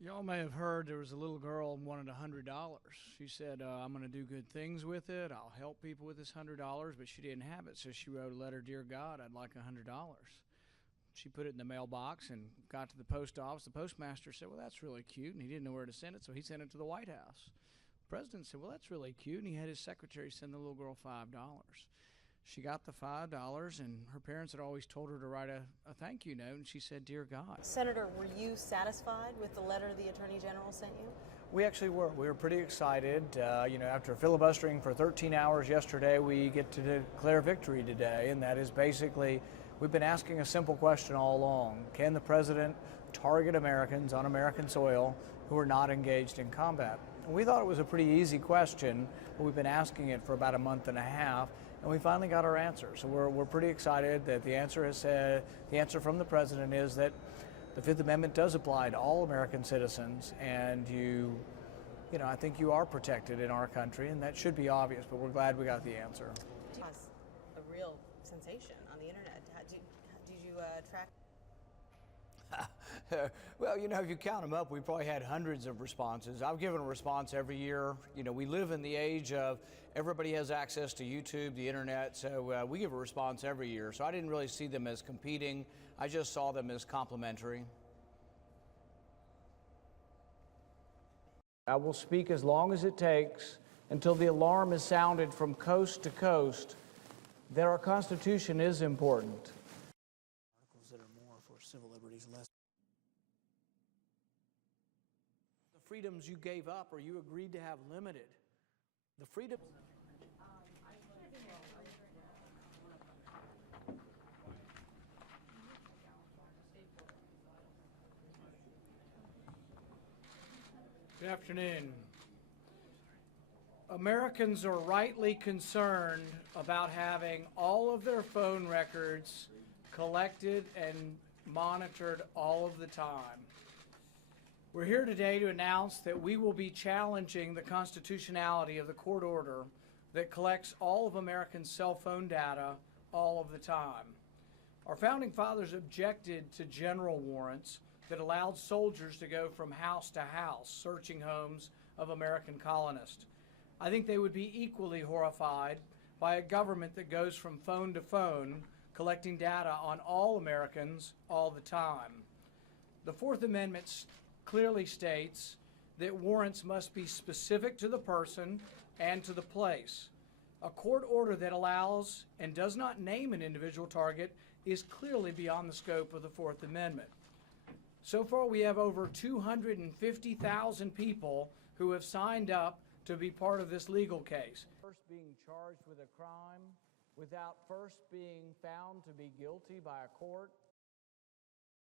Y'all may have heard there was a little girl who wanted $100. She said, I'm going to do good things with it. I'll help people with this $100, but she didn't have it. So she wrote a letter, Dear God, I'd like $100. She put it in the mailbox and got to the post office. The postmaster said, well, that's really cute. And he didn't know where to send it, so he sent it to the White House. The president said, well, that's really cute. And he had his secretary send the little girl $5. She got the $5, and her parents had always told her to write a thank you note, and she said, Dear God. Senator, were you satisfied with the letter the Attorney General sent you? We actually were. We were pretty excited. After filibustering for 13 hours yesterday, we get to declare victory today, and that is basically, we've been asking a simple question all along. Can the president target Americans on American soil who are not engaged in combat? And we thought it was a pretty easy question, but we've been asking it for about a month and a half, and we finally got our answer. So we're pretty excited that the answer from the president is that the Fifth Amendment does apply to all American citizens, and I think you are protected in our country, and that should be obvious, but we're glad we got the answer. It was a real sensation on the internet. Did you track? Well, if you count them up, we probably had hundreds of responses. I've given a response every year. We live in the age of everybody has access to YouTube, the internet, so we give a response every year. So I didn't really see them as competing. I just saw them as complementary. I will speak as long as it takes until the alarm is sounded from coast to coast that our Constitution is important. Articles that are more for civil liberties, less. The freedoms you gave up or you agreed to have limited. The freedom. Good afternoon. Americans are rightly concerned about having all of their phone records collected and monitored all of the time. We're here today to announce that we will be challenging the constitutionality of the court order that collects all of Americans' cell phone data all of the time. Our founding fathers objected to general warrants that allowed soldiers to go from house to house searching homes of American colonists. I think they would be equally horrified by a government that goes from phone to phone collecting data on all Americans all the time. The Fourth Amendment clearly states that warrants must be specific to the person and to the place. A court order that allows and does not name an individual target is clearly beyond the scope of the Fourth Amendment. So far, we have over 250,000 people who have signed up to be part of this legal case. First being charged with a crime without first being found to be guilty by a court